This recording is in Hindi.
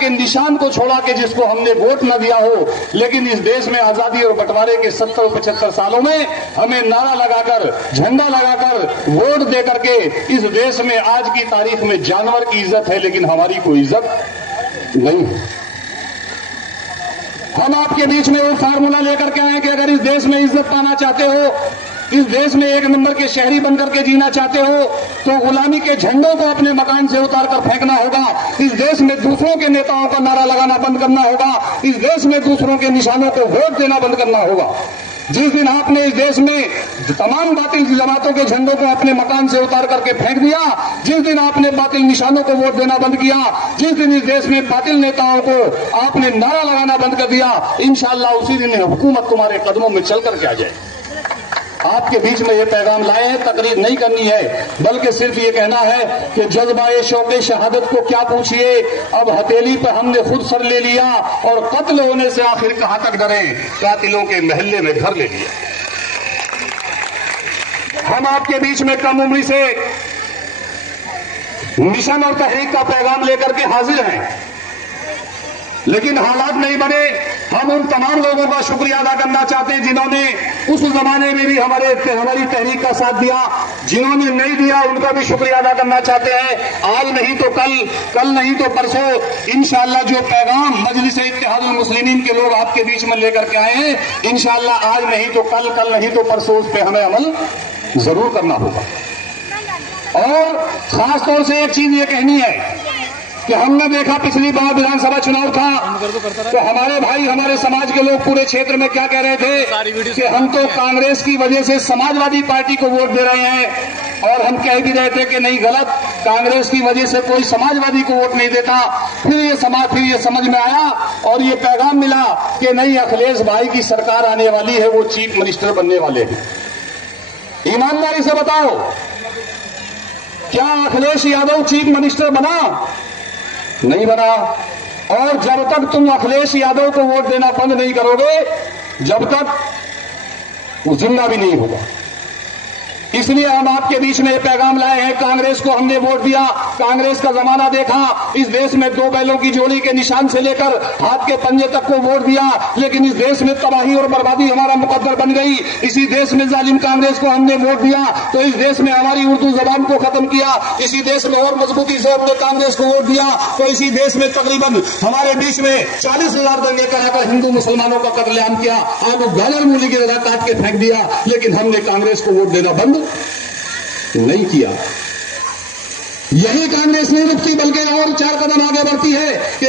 के निशान को छोड़ा के जिसको हमने वोट न दिया हो, लेकिन इस देश में आजादी और बंटवारे के 70-75 सालों में हमें नारा लगाकर, झंडा लगाकर, वोट दे करके इस देश में आज की तारीख में जानवर की इज्जत है, लेकिन हमारी कोई इज्जत नहीं है। हम आपके बीच में वो फार्मूला लेकर के आए कि अगर इस देश में इज्जत पाना चाहते हो, इस देश में एक नंबर के शहरी बनकर के जीना चाहते हो, तो गुलामी के झंडों को अपने मकान से उतार कर फेंकना होगा। इस देश में दूसरों के नेताओं का नारा लगाना बंद करना होगा। इस देश में दूसरों के निशानों को वोट देना बंद करना होगा। जिस दिन आपने इस देश में तमाम बातिल जमातों के झंडों को अपने मकान से उतार करके फेंक दिया, जिस दिन आपने बातिल निशानों को वोट देना बंद किया, जिस दिन इस देश में बातिल नेताओं को आपने नारा लगाना बंद कर दिया, इंशाअल्लाह उसी दिन हुकूमत तुम्हारे कदमों में चल करके आ जाए। आपके बीच में ये पैगाम लाए हैं, तकरीर नहीं करनी है, बल्कि सिर्फ ये कहना है कि जज्बाए शौक़े शहादत को क्या पूछिए, अब हथेली पर हमने खुद सर ले लिया और कत्ल होने से आखिर कहां तक डरे, कातिलों के महल्ले में घर ले लिया। हम आपके बीच में कम उम्री से मिशन और तहरीक का पैगाम लेकर के हाजिर हैं, लेकिन हालात नहीं बने। हम उन तमाम लोगों का शुक्रिया अदा करना चाहते हैं जिन्होंने उस जमाने में भी हमारी तहरीक का साथ दिया, जिन्होंने नहीं दिया उनका भी शुक्रिया अदा करना चाहते हैं। आज नहीं तो कल, कल नहीं तो परसों इंशाअल्लाह जो पैगाम मजलिस इत्तेहादुल मुस्लिमीन के लोग आपके बीच में लेकर के आए हैं, इंशाअल्लाह आज नहीं तो कल, कल नहीं तो परसों उस पर हमें अमल जरूर करना होगा। और खास तौर से एक चीज ये कहनी है कि हमने देखा पिछली बार विधानसभा चुनाव था तो हमारे भाई, हमारे समाज के लोग पूरे क्षेत्र में क्या कह रहे थे कि हम तो कांग्रेस की वजह से समाजवादी पार्टी को वोट दे रहे हैं, और हम कह भी रहे थे कि नहीं, गलत, कांग्रेस की वजह से कोई समाजवादी को वोट नहीं देता। फिर ये समझ में आया और ये पैगाम मिला कि नहीं, अखिलेश भाई की सरकार आने वाली है, वो चीफ मिनिस्टर बनने वाले हैं। ईमानदारी से बताओ, क्या अखिलेश यादव चीफ मिनिस्टर बना? नहीं बना। और जब तक तुम अखिलेश यादव को वोट देना बंद नहीं करोगे, जब तक वो जिंदा भी नहीं होगा। इसलिए हम आपके बीच में ये पैगाम लाए हैं। कांग्रेस को हमने वोट दिया, कांग्रेस का जमाना देखा, इस देश में दो बैलों की जोड़ी के निशान से लेकर हाथ के पंजे तक को वोट दिया, लेकिन इस देश में तबाही और बर्बादी हमारा मुकद्दर बन गई। इसी देश में जालिम कांग्रेस को हमने वोट दिया तो इस देश में हमारी उर्दू जबान को खत्म किया। इसी देश में और मजबूती से हमने कांग्रेस को वोट दिया तो इसी देश में तकरीबन हमारे बीच में 40,000 दंगे कराकर हिंदू मुसलमानों का कत्लेआम किया, आलू गाजर मूली की तरह काट के फेंक दिया, लेकिन हमने कांग्रेस को वोट देना बंद नहीं किया। यही कांग्रेस नहीं रुकती, बल्कि और 4 कदम आगे बढ़ती है कि